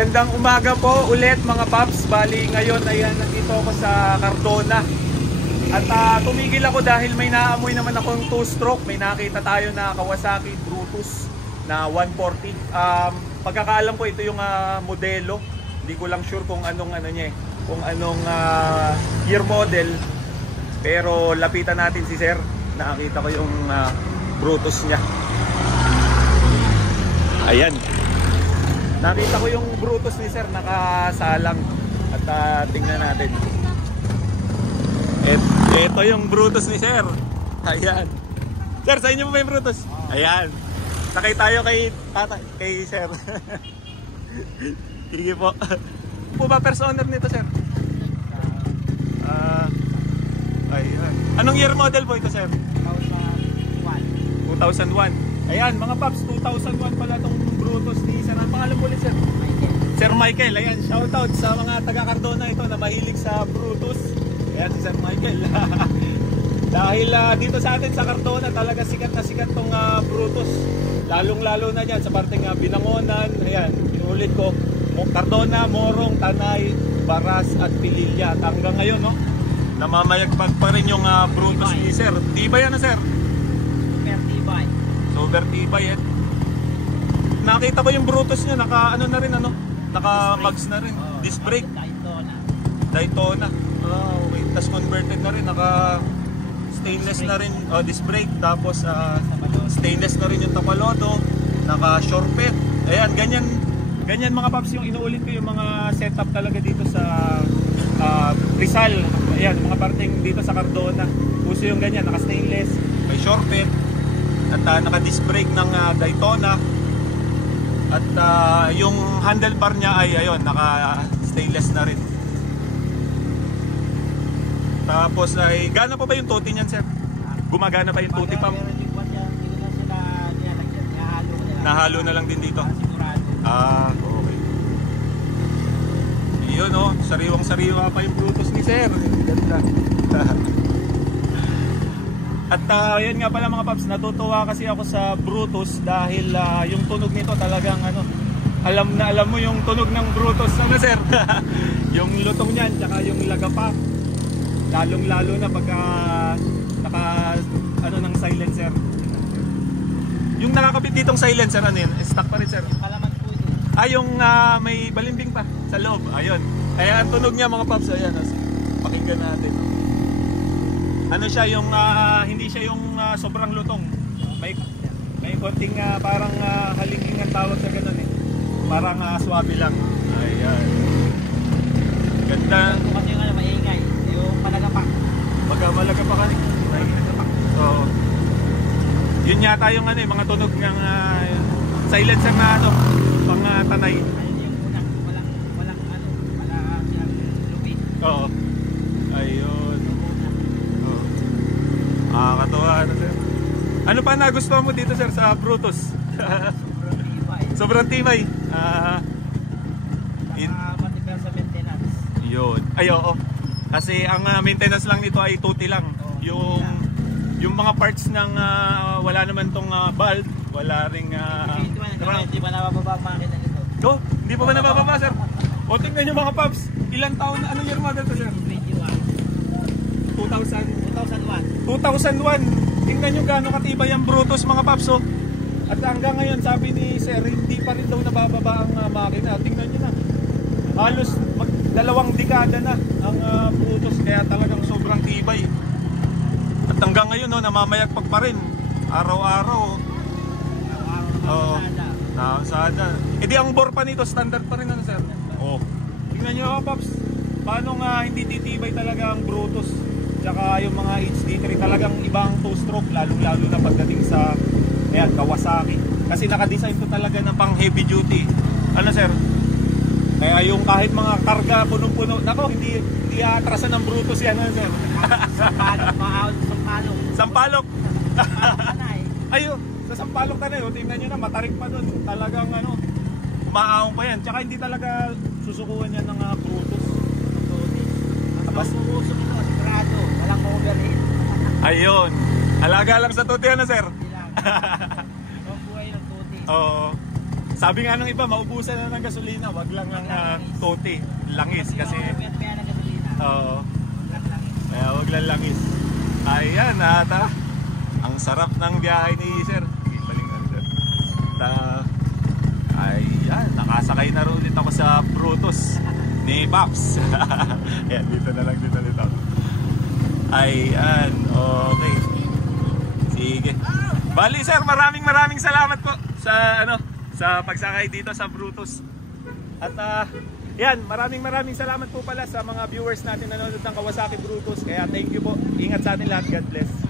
Magandang umaga po ulit mga paps. Bali ngayon ayan, nandito ako sa Cardona. At tumigil ako dahil may naamoy naman akong 2-stroke. May nakita tayo na Kawasaki Brutus na 140. Pagkakaalam ko ito yung modelo. Hindi ko lang sure kung anong niya kung anong year model. Pero lapitan natin si sir. Nakita ko yung Brutus niya. Ayan. Nakita ko yung Brutus ni sir nakasalang. At tingnan natin. Ito yung Brutus ni sir. Ayan. Sir, sa inyo mo ba yung Brutus? Ayan. Sakay tayo kay sir. Sige po. Po ba first owner nito sir? Ayan. Anong year model po ito sir? 2001. Ayan mga paps, 2001 pala itong Brutus ni sir. Ang pangalan mo ulit sir? Michael. Sir Michael, ayan, shoutout sa mga taga Cardona ito na mahilig sa Brutus. Ayan si Sir Michael. Dahil dito sa atin sa Cardona talaga sikat na sikat tong Brutus. Lalong lalo na dyan sa parteng Binangonan. Ayan, inulit ko, Cardona, Morong, Tanay, Baras at Pililla. At hanggang ngayon no, namamayagpag pa rin yung Brutus ni sir. Tibay ano sir? Super tibay. Super tibay eh. Nakita ko yung Brutus niya, naka ano na rin naka mags na rin. Disc brake. Daytona. Okay. Tapos converted na rin, naka stainless na rin, disc brake. Tapos stainless na rin yung tapalodo, naka short pet. Ayan, ganyan mga paps yung inuulit ko yung mga setup talaga dito sa Rizal. Ayan, mga parteng dito sa Cardona. Puso yung ganyan, naka stainless, may short pet. At naka disc brake ng Daytona. At yung handlebar niya ay ayun, naka stainless na rin. Tapos ay gana pa ba yung tuti niyan sir? Gumagana pa yung tuti pump? Nahalo na lang din dito. Okay. Yun oh, sariwang-sariwa pa yung Brutus ni sir. Ganda. At yun nga pala mga paps, natutuwa kasi ako sa Brutus dahil yung tunog nito talagang alam mo yung tunog ng Brutus sir. Yung lutong niyan, tsaka yung lagapak. Lalong lalo na pagka ng silencer. Yung nakakabit ditong silencer yun? Stock pa rin sir? Palaman po ito. Yung may balimbing pa sa loob. Ayun. Kaya ang tunog niya mga paps, ayan. Pakinggan natin. Ano siya yung hindi siya yung sobrang lutong. May konting parang halingking ang tawag sa ganun eh. Parang swabe lang. Ayan. Ganda. Kasi yung maingay, yung palagapak. Malagapak ka rin. So, yun yata yung mga tunog ng silencer na pang tanay. Ayun yung unang walang siyang lupit. Oo. Ayun. Katuwa sir. Ano pa nagustuhan mo dito sir sa Brutus? Sobrang tibay. Matibay sa maintenance. Yun. Ay oo. Kasi ang maintenance lang nito ay tuti lang. Yung mga parts ng wala naman tong valve, wala ring Hindi ba nabababa ang makina nito? Hindi pa ba nabababa sir? O tingnan nyo mga paps, ilang taon na anong year model to sir? 2001. Tingnan nyo gaano katibay ang Brutus mga paps oh. At hanggang ngayon sabi ni sir, hindi pa rin daw nabababa ang makina. Tingnan nyo na. Halos 2 dekada na ang Brutus, kaya talagang sobrang tibay. At hanggang ngayon namamayagpag pa rin. Araw-araw. Sana. Di ang bore pa nito standard pa rin sir. Tingnan nyo mga paps. Paano hindi titibay talaga ang Brutus. Tsaka yung mga HD3 talagang ibang 2-stroke, lalo na pagdating sa Kawasaki. Kasi naka-design to talaga ng pang heavy duty. Ano sir? Kaya yung kahit mga karga punong-puno, nako hindi atrasan ng Brutus yan sir. Sampalok. Ayun, sa Sampalok Tanay, tingnan nyo na, matarik pa dun. Talagang umaahon pa yan. Tsaka hindi talaga susukuhan yan ng Brutus. Tapos uusok ito, sigurado. Walang overheat. Ayun. Alaga lang sa tuti sir? Ang buhay ng tuti. Oo. Sabi nga nung iba, maubusan na ng gasolina, wag lang ng tote, langis kasi Maya na gasolina. oo. Lang lang. Kaya wag lang langis. Ayan, ata. Ang sarap ng biyahe ni Sir. Balingan, Sir. Ayan, nakasakay na rin ulit ako sa Brutus ni Paps. Ayan, dito na lang, dito ulit ako. Ayan, okay. Sige. Bali, Sir, maraming salamat po sa sa pagsakay dito sa Brutus. At yan, maraming salamat po pala sa mga viewers natin na nanonood ng Kawasaki Brutus. Kaya thank you po. Ingat sa atin lahat. God bless.